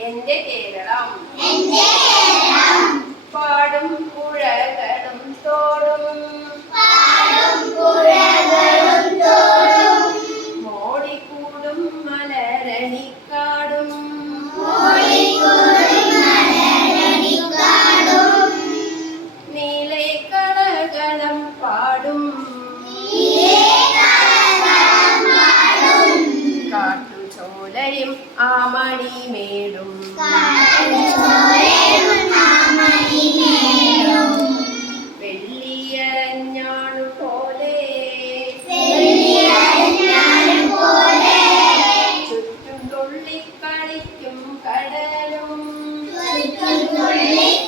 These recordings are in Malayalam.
എന്റെ കേരളം. പാടും പുഴകളും തോടും. കാട്ടുചോലയും ആമണിമേടും. വെള്ളിയരഞ്ഞാണു പോലെ ചുറ്റും തുള്ളിക്കളിക്കും കടലും. കായലും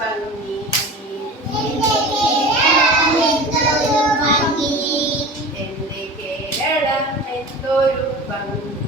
ഭംഗി. എന്റെ കേരളം എന്തൊരു ഭംഗി.